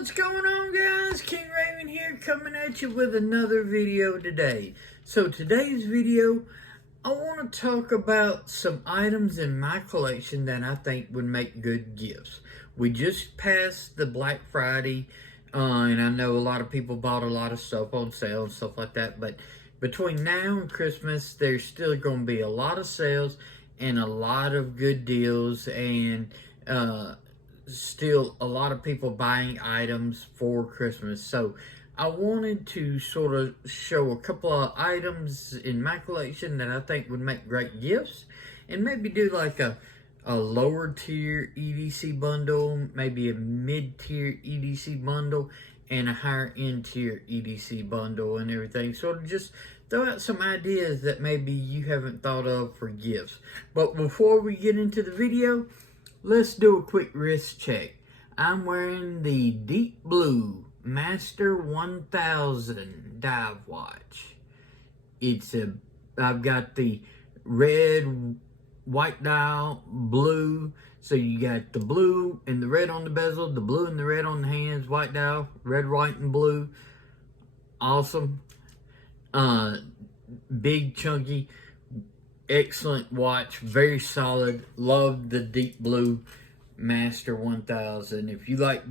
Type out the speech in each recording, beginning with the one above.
What's going on, guys? King Raven here, coming at you with another video today. So today's video, I want to talk about some items in my collection that I think would make good gifts. We just passed the Black Friday, and I know a lot of people bought a lot of stuff on sale and stuff like that, but between now and Christmas, there's still going to be a lot of sales and a lot of good deals, and still a lot of people buying items for Christmas. So I wanted to sort of show a couple of items in my collection that I think would make great gifts, and maybe do like a lower tier EDC bundle, maybe a mid tier EDC bundle, and a higher end tier EDC bundle and everything. Sort of just throw out some ideas that maybe you haven't thought of for gifts. But before we get into the video, let's do a quick wrist check. I'm wearing the Deep Blue Master 1000 dive watch. I've got the red, white dial, blue. So you got the blue and the red on the bezel, the blue and the red on the hands, white dial, red, white, and blue. Awesome. Big, chunky, excellent watch, very solid. Love the Deep Blue Master 1000. If you like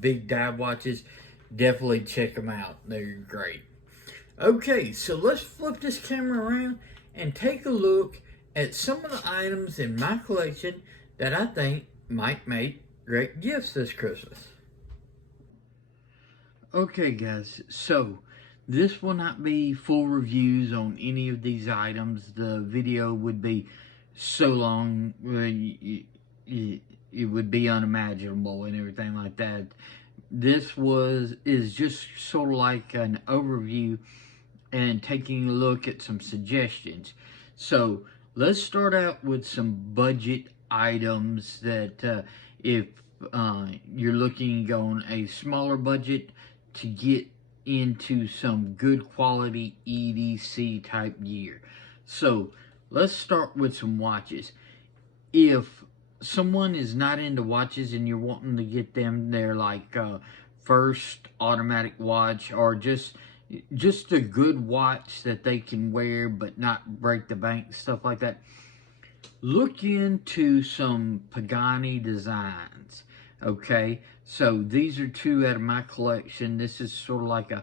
big dive watches, definitely check them out. They're great. Okay, so let's flip this camera around and take a look at some of the items in my collection that I think might make great gifts this Christmas. Okay, guys, so this will not be full reviews on any of these items. The video would be so long, it would be unimaginable and everything like that. This is just sort of like an overview and taking a look at some suggestions. So let's start out with some budget items that if you're looking on a smaller budget to get into some good quality EDC type gear. So let's start with some watches. If someone is not into watches and you're wanting to get them their like first automatic watch, or just a good watch that they can wear but not break the bank, stuff like that, look into some Pagani designs. Okay, so these are two out of my collection. This is sort of like a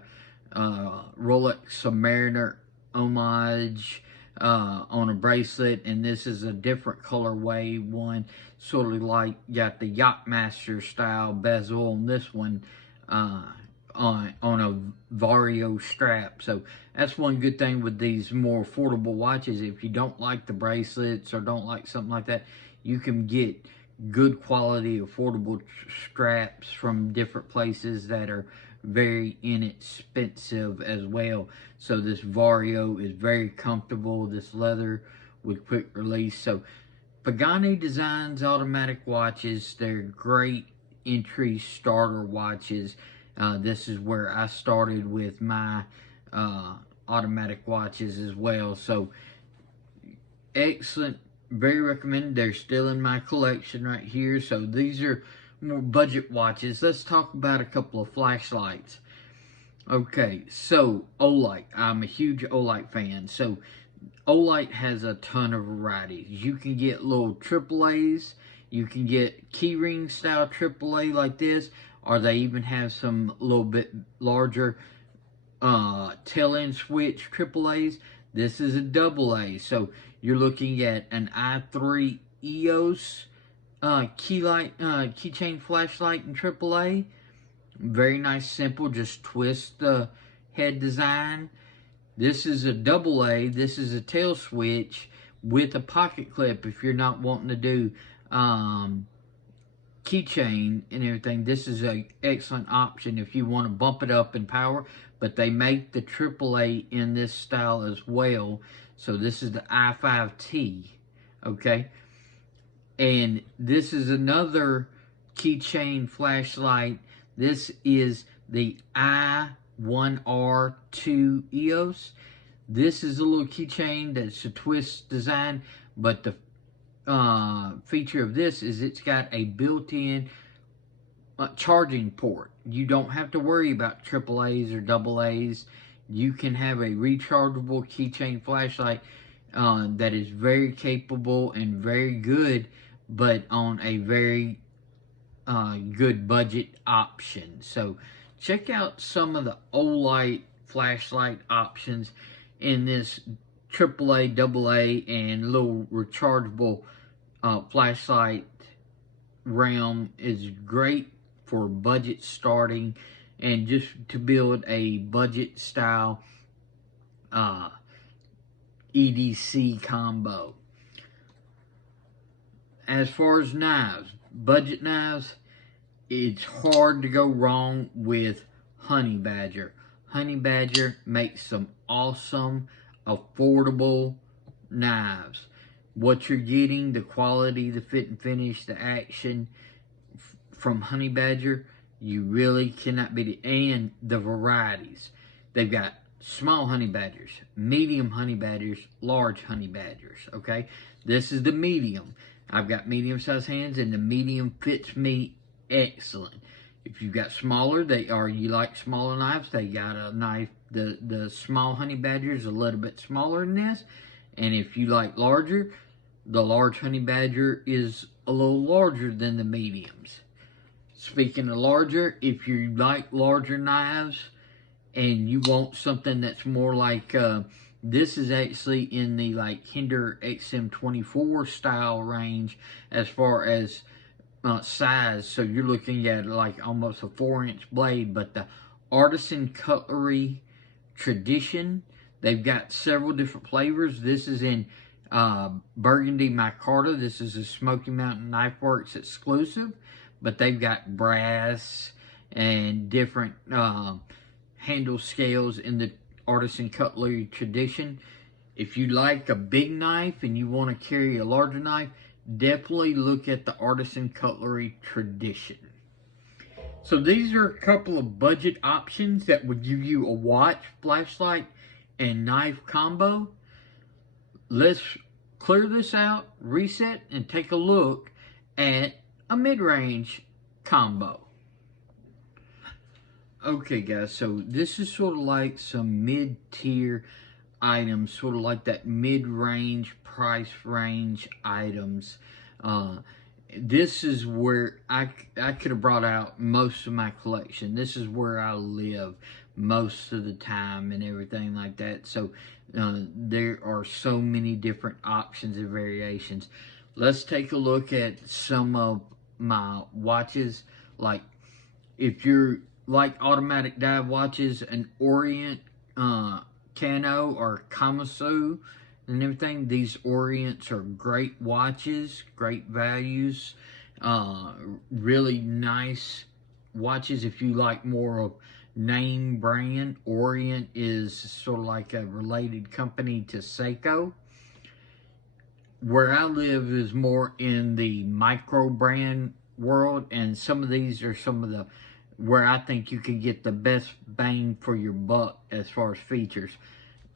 Rolex Submariner homage on a bracelet, and this is a different colorway one, sort of like got the Yachtmaster style bezel on this one, on a Vario strap. So that's one good thing with these more affordable watches. If you don't like the bracelets or don't like something like that, you can get good quality affordable straps from different places that are very inexpensive as well. So this Vario is very comfortable, this leather with quick release. So Pagani Designs automatic watches, they're great entry starter watches. This is where I started with my automatic watches as well. So excellent, very recommended. They're still in my collection right here. So these are more budget watches. Let's talk about a couple of flashlights. Okay, so Olight. I'm a huge Olight fan. So Olight has a ton of varieties. You can get little AAAs. You can get keyring style AAA like this, or they even have some little bit larger tail end switch AAAs. This is a AA. So you're looking at an i3 EOS keychain flashlight in AAA. Very nice, simple, just twist the head design. This is a AA. This is a tail switch with a pocket clip if you're not wanting to do keychain and everything. This is an excellent option if you want to bump it up in power, but they make the AAA in this style as well. So this is the i5T, okay? And this is another keychain flashlight. This is the i1R2 EOS. This is a little keychain that's a twist design, but the feature of this is it's got a built-in charging port. You don't have to worry about AAAs or AA's. You can have a rechargeable keychain flashlight that is very capable and very good, but on a very good budget option. So check out some of the Olight flashlight options in this AAA, AA, and little rechargeable flashlight realm. Is great for budget starting and just to build a budget style EDC combo. As far as knives, budget knives, it's hard to go wrong with Honey Badger. Honey Badger makes some awesome, affordable knives. What you're getting, the quality, the fit and finish, the action from Honey Badger, you really cannot beat it. And the varieties. They've got small honey badgers, medium honey badgers, large honey badgers, okay? This is the medium. I've got medium-sized hands, and the medium fits me excellent. If you've got smaller, you like smaller knives, they got a knife. The small honey badger is a little bit smaller than this. And if you like larger, the large honey badger is a little larger than the mediums. Speaking of larger, if you like larger knives and you want something that's more like, this is actually in the like Hinder XM24 style range as far as size. So you're looking at like almost a 4-inch blade, but the Artisan Cutlery Tradition, they've got several different flavors. This is in Burgundy Micarta. This is a Smoky Mountain Knife Works exclusive, but they've got brass and different handle scales in the Artisan Cutlery Tradition. If you like a big knife and you want to carry a larger knife, definitely look at the Artisan Cutlery Tradition. So these are a couple of budget options that would give you a watch, flashlight, and knife combo. Let's clear this out, reset, and take a look at a mid-range combo. Okay guys, so this is sort of like some mid-tier items, sort of like that mid-range price range items. This is where I could have brought out most of my collection. This is where I live most of the time and everything like that. So there are so many different options and variations. Let's take a look at some of my watches. Like if you're like automatic dive watches, an Orient Kano or Kamasu and everything, these Orients are great watches, great values, really nice watches. If you like more of name brand, Orient is sort of like a related company to Seiko. Where I live is more in the micro brand world, and some of these are some of the where I think you can get the best bang for your buck as far as features,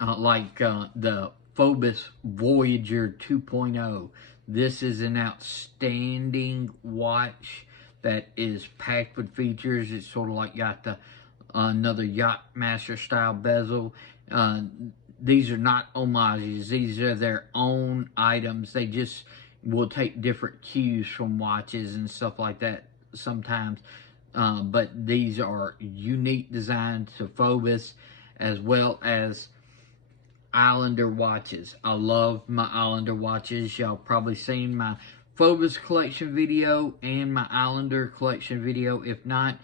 like the Phobos Voyager 2.0. This is an outstanding watch that is packed with features. It's sort of like got the another Yachtmaster style bezel. These are not homages. These are their own items. They just will take different cues from watches and stuff like that sometimes. But these are unique designs to Phobos, as well as Islander watches. I love my Islander watches. Y'all probably seen my Phobos collection video and my Islander collection video. If not,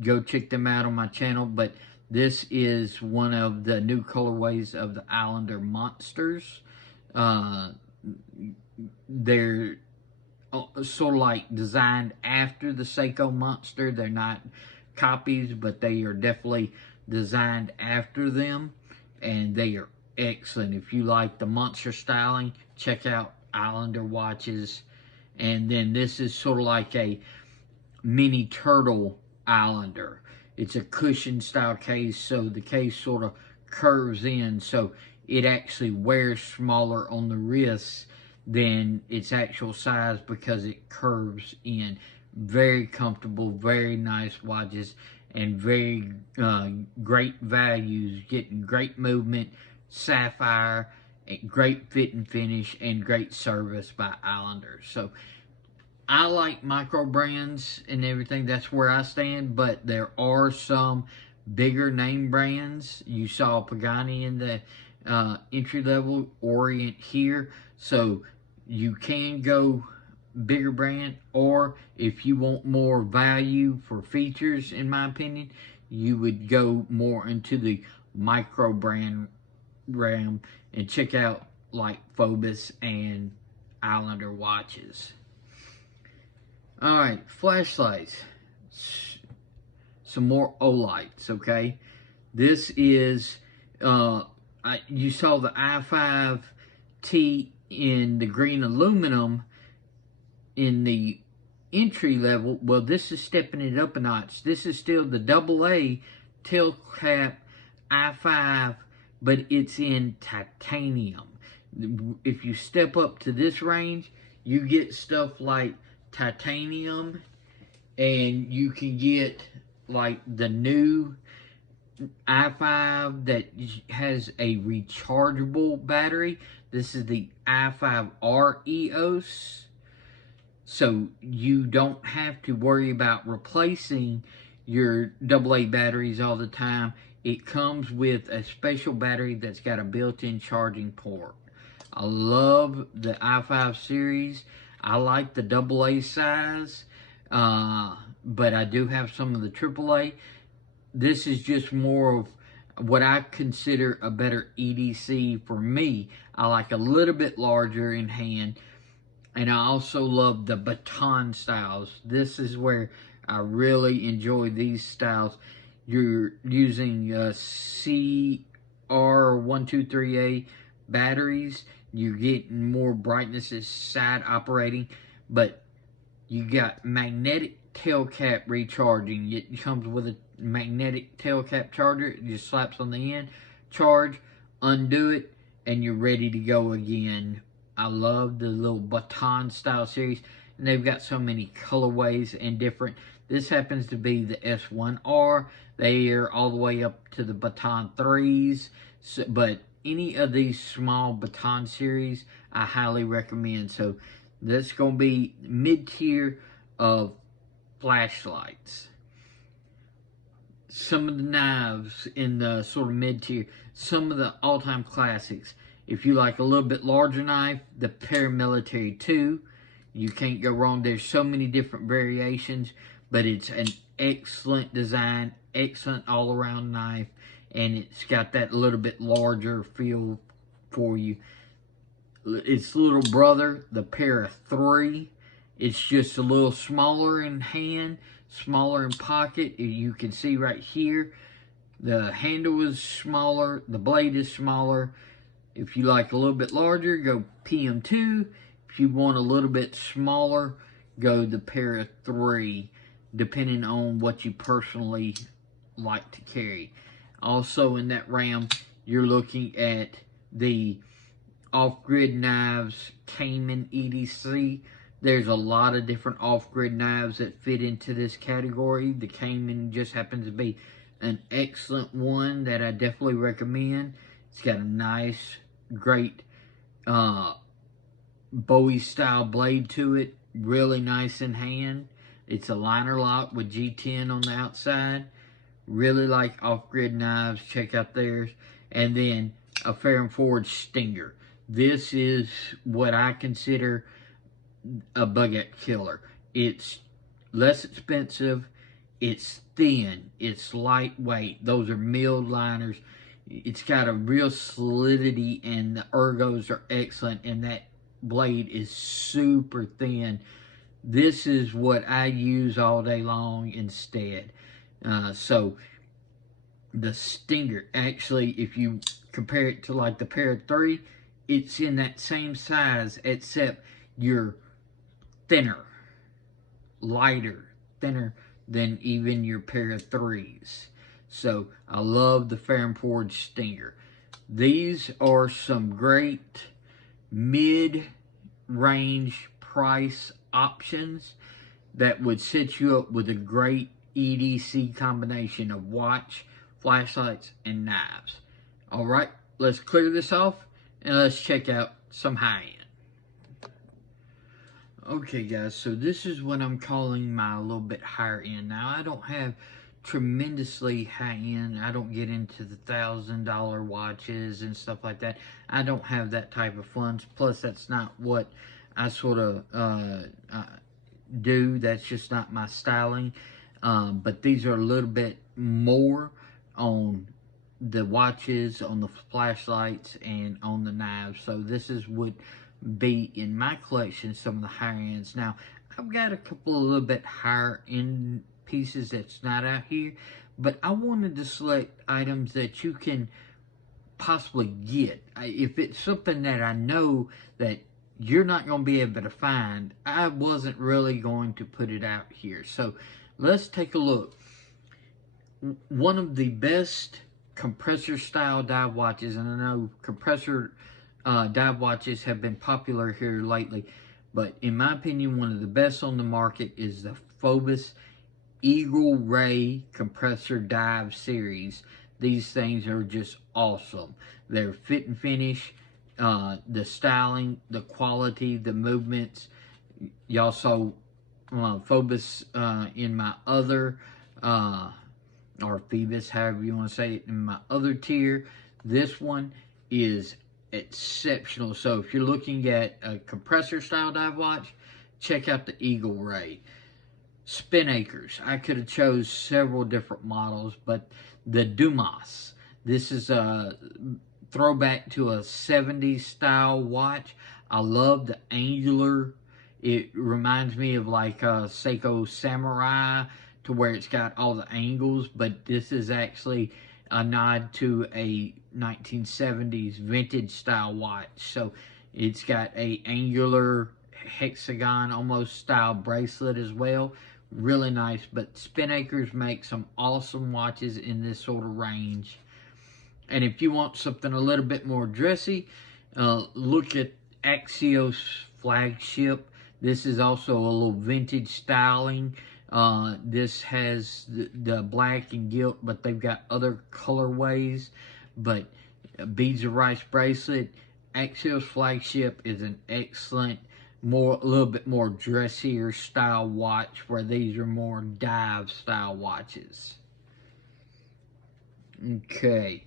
go check them out on my channel. But this is one of the new colorways of the Islander Monsters. They're sort of like designed after the Seiko Monster. They're not copies, but they are definitely designed after them, and they are excellent. If you like the monster styling, check out Islander watches. And then this is sort of like a mini turtle Islander. It's a cushion style case, so the case sort of curves in, so it actually wears smaller on the wrists than its actual size because it curves in. Very comfortable, very nice watches, and very great values, getting great movement, sapphire, great fit and finish, and great service by Islanders. So I like micro brands and everything. That's where I stand. But there are some bigger name brands. You saw Pagani in the entry level, Orient here. So you can go bigger brand, or if you want more value for features, in my opinion, you would go more into the micro brand realm and check out like Phobos and Islander watches. Alright, flashlights. Some more Olights, okay? This is, you saw the i5T in the green aluminum in the entry level. Well, this is stepping it up a notch. This is still the AA tail cap i5, but it's in titanium. If you step up to this range, you get stuff like titanium, and you can get like the new i5 that has a rechargeable battery. This is the i5R EOS. So you don't have to worry about replacing your AA batteries all the time. It comes with a special battery that's got a built-in charging port. I love the i5 series. I like the AA size, but I do have some of the AAA. This is just more of what I consider a better EDC for me. I like a little bit larger in hand, and I also love the Baton styles. This is where I really enjoy these styles. You're using CR123A batteries. You're getting more brightness as side operating, but you got magnetic tail cap recharging. It comes with a magnetic tail cap charger. It just slaps on the end, charge, undo it, and you're ready to go again. I love the little Baton style series, and they've got so many colorways and different. This happens to be the S1R. They are all the way up to the Baton 3s, so, but any of these small Baton series, I highly recommend. So that's going to be mid-tier of flashlights. Some of the knives in the sort of mid-tier, some of the all-time classics. If you like a little bit larger knife, the Paramilitary 2, you can't go wrong. There's so many different variations, but it's an excellent design, excellent all-around knife, and it's got that little bit larger feel for you. Its little brother, the Para 3, it's just a little smaller in hand, smaller in pocket. You can see right here, the handle is smaller, the blade is smaller. If you like a little bit larger, go PM2. If you want a little bit smaller, go the Para 3, depending on what you personally like to carry. Also in that realm, you're looking at the off-grid knives, Cayman EDC. There's a lot of different off-grid knives that fit into this category. The Cayman just happens to be an excellent one that I definitely recommend. It's got a nice, great Bowie style blade to it. Really nice in hand. It's a liner lock with G10 on the outside. Really like off-grid knives. Check out theirs. And then a fair and forward Stinger. This is what I consider a bug-out killer. It's less expensive. It's thin. It's lightweight. Those are milled liners. It's got a real solidity, and the ergos are excellent, and that blade is super thin. This is what I use all day long instead. So the Stinger, actually, if you compare it to like the Para 3, it's in that same size, except you're thinner, lighter, thinner than even your Para 3s. So I love the fair and forward Stinger. These are some great mid-range price options. that would set you up with a great EDC combination of watch, flashlights, and knives. Alright, let's clear this off and let's check out some high-end. Okay guys, so this is what I'm calling my little bit higher end. Now I don't have tremendously high end. I don't get into the $1,000 watches and stuff like that. I don't have that type of funds. Plus that's not what I sort of do. That's just not my styling. But these are a little bit more on the watches, on the flashlights, and on the knives. So this is what be in my collection, some of the higher ends. Now I've got a couple of little bit higher end pieces that's not out here, but I wanted to select items that you can possibly get. If it's something that I know that you're not going to be able to find, I wasn't really going to put it out here. So let's take a look. One of the best compressor style dive watches, and I know compressor dive watches have been popular here lately, but in my opinion, one of the best on the market is the Phobos Eagle Ray compressor dive series. These things are just awesome. They're fit and finish, the styling, the quality, the movements. Y'all saw Phobos in my other, or Phoebus, however you want to say it, in my other tier. This one is exceptional. So if you're looking at a compressor style dive watch, check out the Eagle Ray. Spinacres, I could have chose several different models, but the Dumas, this is a throwback to a 70s style watch. I love the angular. It reminds me of like a Seiko Samurai, to where it's got all the angles, but this is actually a nod to a 1970s vintage style watch. So it's got a angular hexagon almost style bracelet as well. Really nice. But Spinacres make some awesome watches in this sort of range. And if you want something a little bit more dressy, look at Axios flagship. This is also a little vintage styling. This has the black and gilt, but they've got other colorways. But beads of rice bracelet, Axios flagship is an excellent, a little bit more dressier style watch, where these are more dive style watches. Okay,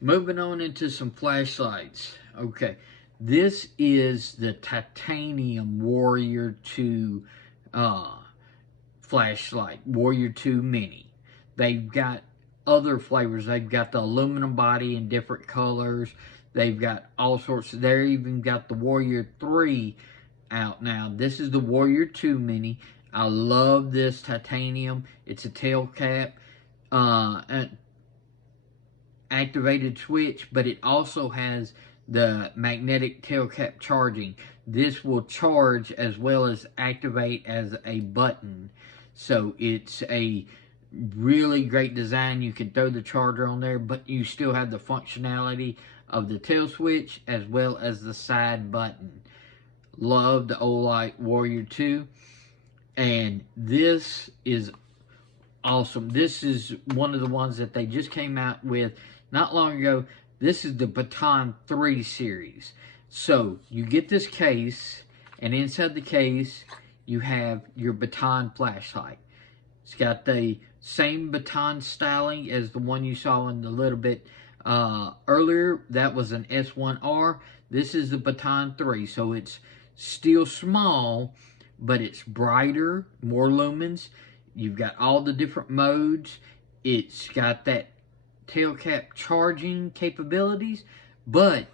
moving on into some flashlights. Okay, this is the Titanium Warrior 2 flashlight, Warrior 2 Mini. They've got other flavors. They've got the aluminum body in different colors. They've got all sorts. They're even got the Warrior 3 out now. This is the Warrior 2 Mini. I love this titanium. It's a tail cap, activated switch, but it also has the magnetic tail cap charging. This will charge as well as activate as a button. So it's a really great design. You can throw the charger on there, but you still have the functionality of the tail switch as well as the side button. Love the Olight Warrior 2. And this is awesome. This is one of the ones that they just came out with not long ago. This is the Baton 3 series. So you get this case, and inside the case you have your Baton flashlight. It's got the same Baton styling as the one you saw in the little bit earlier. That was an S1R. This is the Baton 3. So it's still small, but it's brighter, more lumens. You've got all the different modes. It's got that tail cap charging capabilities, but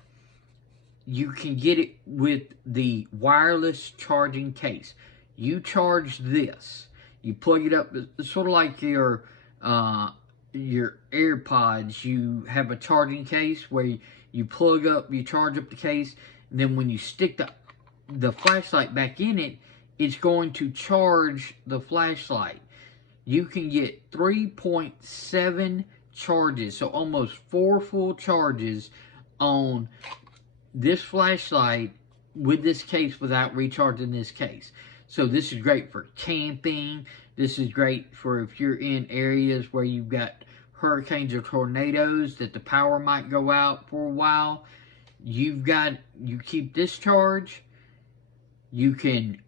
you can get it with the wireless charging case. You charge this, you plug it up. It's sort of like your AirPods. You have a charging case where you plug up, you charge up the case, and then when you stick the flashlight back in it, it's going to charge the flashlight. You can get 3.7 charges, so almost 4 full charges on this flashlight with this case without recharging this case. So this is great for camping. This is great for if you're in areas where you've got hurricanes or tornadoes that the power might go out for a while. You keep this charged. You can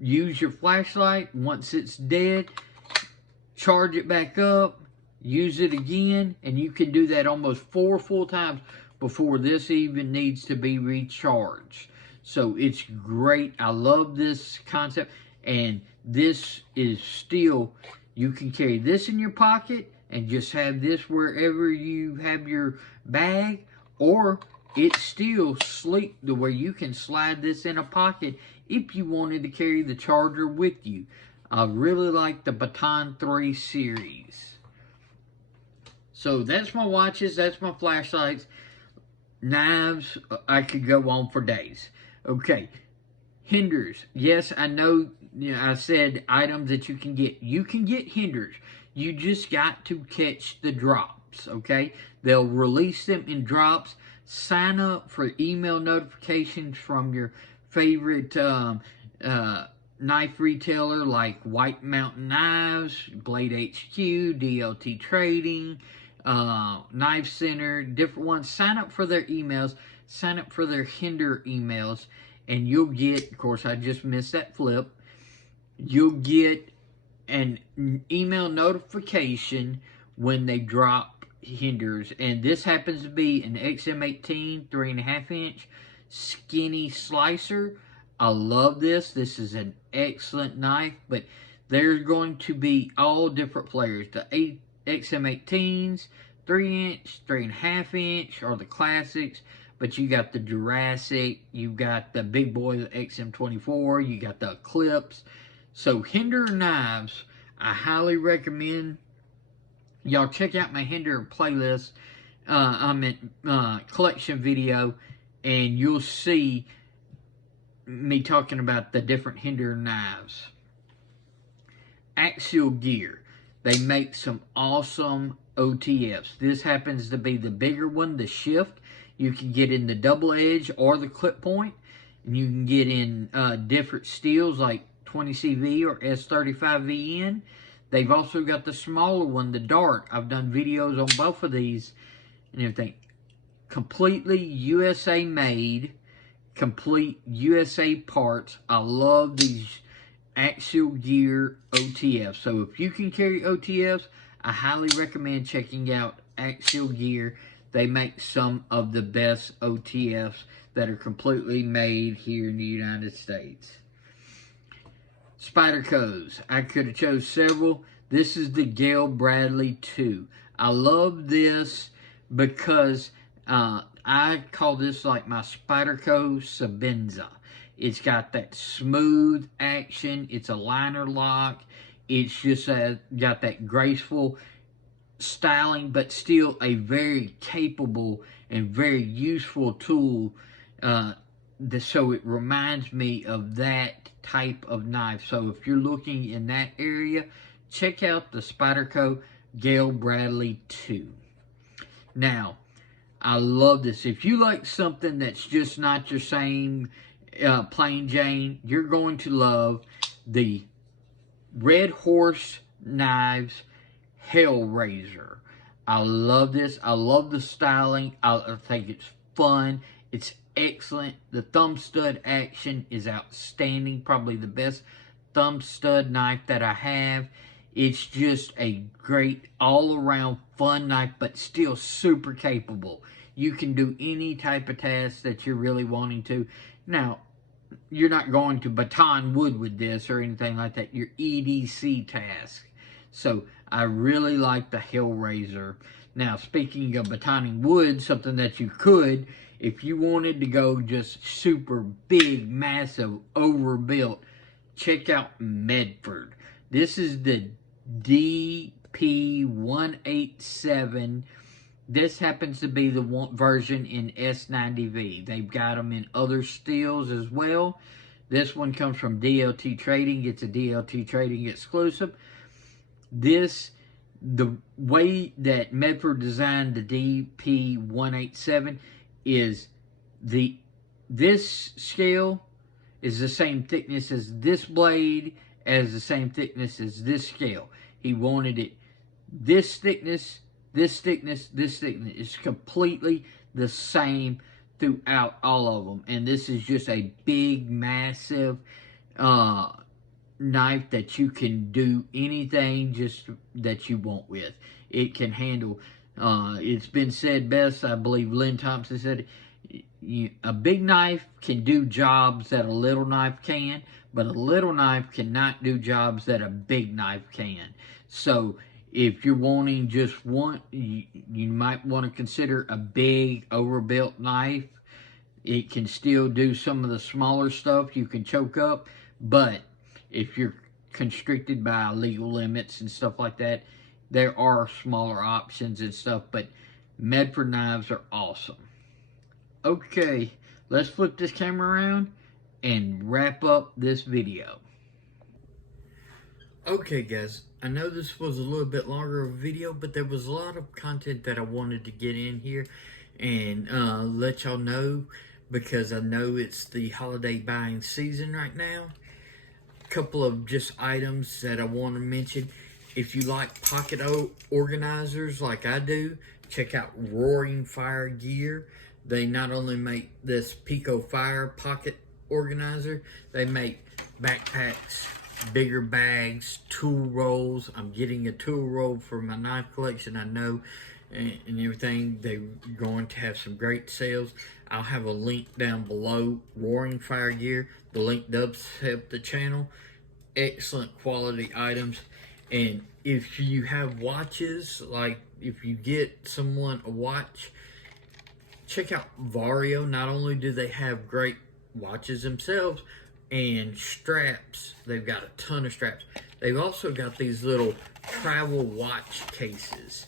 use your flashlight once it's dead, charge it back up, use it again, and you can do that almost 4 full times before this even needs to be recharged. So it's great. I love this concept, and this is still, you can carry this in your pocket and just have this wherever you have your bag, or it's still sleek the way you can slide this in a pocket if you wanted to carry the charger with you. I really like the Baton 3 series. So that's my watches, that's my flashlights. Knives, I could go on for days. Okay, hinders. Yes, I know, I said items that you can get. You can get hinders. You just got to catch the drops, okay? They'll release them in drops. Sign up for email notifications from your favorite knife retailer like White Mountain Knives, Blade HQ, DLT Trading, Knife Center, different ones. Sign up for their emails. Sign up for their hinder emails, and you'll get, of course, I just missed that flip, you'll get an email notification when they drop hinders. And this happens to be an XM18 3.5 inch skinny slicer. I love this. This is an excellent knife, but there's going to be all different flavors. The XM18s, 3 inch, 3.5 inch are the classics, but you got the Jurassic, you got the big boy, the XM24, you got the Eclipse. So hinder knives, I highly recommend y'all check out my hinder playlist, collection video, and you'll see me talking about the different hinder knives. Axial Gear, they make some awesome OTFs. This happens to be the bigger one, the Shift. You can get in the double edge or the clip point, and you can get in different steels like 20CV or S35VN. They've also got the smaller one, the Dart. I've done videos on both of these and everything. Completely USA made, complete USA parts. I love these Axial Gear OTFs. So if you can carry OTFs, I highly recommend checking out Axial Gear. They make some of the best OTFs that are completely made here in the United States. Spydercos, I could have chose several. This is the Gail Bradley 2. I love this because I call this like my Spyderco Sabenza. It's got that smooth action. It's a liner lock. It's just got that graceful styling, but still a very capable and very useful tool. So it reminds me of that type of knife. So if you're looking in that area, check out the Spyderco Gail Bradley 2. Now, I love this. If you like something that's just not your same plain Jane, you're going to love the Red Horse Knives Hellraiser. I love this. I love the styling. I think it's fun. It's excellent. The thumb stud action is outstanding. Probably the best thumb stud knife that I have. It's just a great all-around fun knife, but still super capable. You can do any type of task that you're really wanting to. Now, you're not going to baton wood with this or anything like that. Your EDC task. So I really like the Hellraiser. Now, speaking of batoning wood, something that you could, if you wanted to go just super big, massive, overbuilt, check out Medford. This is the DP187. This happens to be the version in S90V. They've got them in other steels as well. This one comes from DLT Trading. It's a DLT Trading exclusive. The way that Medford designed the DP187 is this scale is the same thickness as this blade, as the same thickness as this scale. He wanted it this thickness, this thickness, this thickness. It's completely the same throughout all of them. And this is just a big, massive knife that you can do anything just that you want with. It can handle, it's been said best, I believe Lynn Thompson said, a big knife can do jobs that a little knife can, but a little knife cannot do jobs that a big knife can. So if you're wanting just one, you might want to consider a big overbuilt knife. It can still do some of the smaller stuff you can choke up, but if you're constricted by legal limits and stuff like that, there are smaller options and stuff, but Medford knives are awesome. Okay, let's flip this camera around and wrap up this video. Okay guys, I know this was a little bit longer of a video, but there was a lot of content that I wanted to get in here and let y'all know, because I know it's the holiday buying season right now. A couple of just items that I want to mention. If you like pocket organizers like I do, check out Roaring Fire Gear. They not only make this Pico Fire pocket organizer, they make backpacks, bigger bags, tool rolls. I'm getting a tool roll for my knife collection, I know, and everything. They're going to have some great sales. I'll have a link down below, Roaring Fire Gear. The link does help the channel. Excellent quality items. And if you have watches, like if you get someone a watch, check out Vario. Not only do they have great watches themselves and straps, they've got a ton of straps. They've also got these little travel watch cases.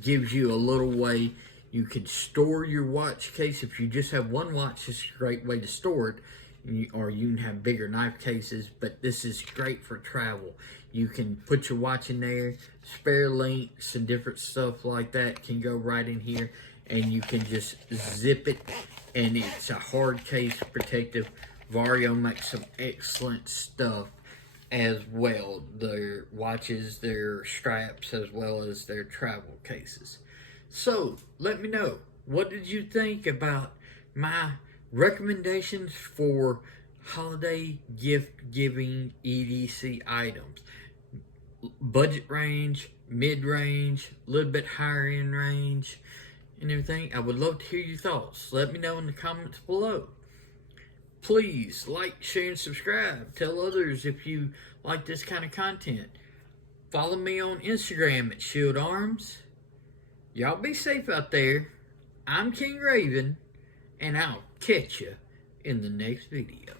Gives you a little way you can store your watch case. If you just have one watch, it's a great way to store it. Or you can have bigger knife cases, but this is great for travel. You can put your watch in there, spare links and different stuff like that can go right in here, and you can just zip it, and it's a hard case protective. Vario makes some excellent stuff as well. Their watches, their straps, as well as their travel cases. So let me know, what did you think about my recommendations for holiday gift giving EDC items? Budget range, mid-range, a little bit higher end range and everything. I would love to hear your thoughts. Let me know in the comments below. Please like, share, and subscribe. Tell others if you like this kind of content. Follow me on Instagram at Shield Arms. Y'all be safe out there. I'm King Raven, and I'll catch you in the next video.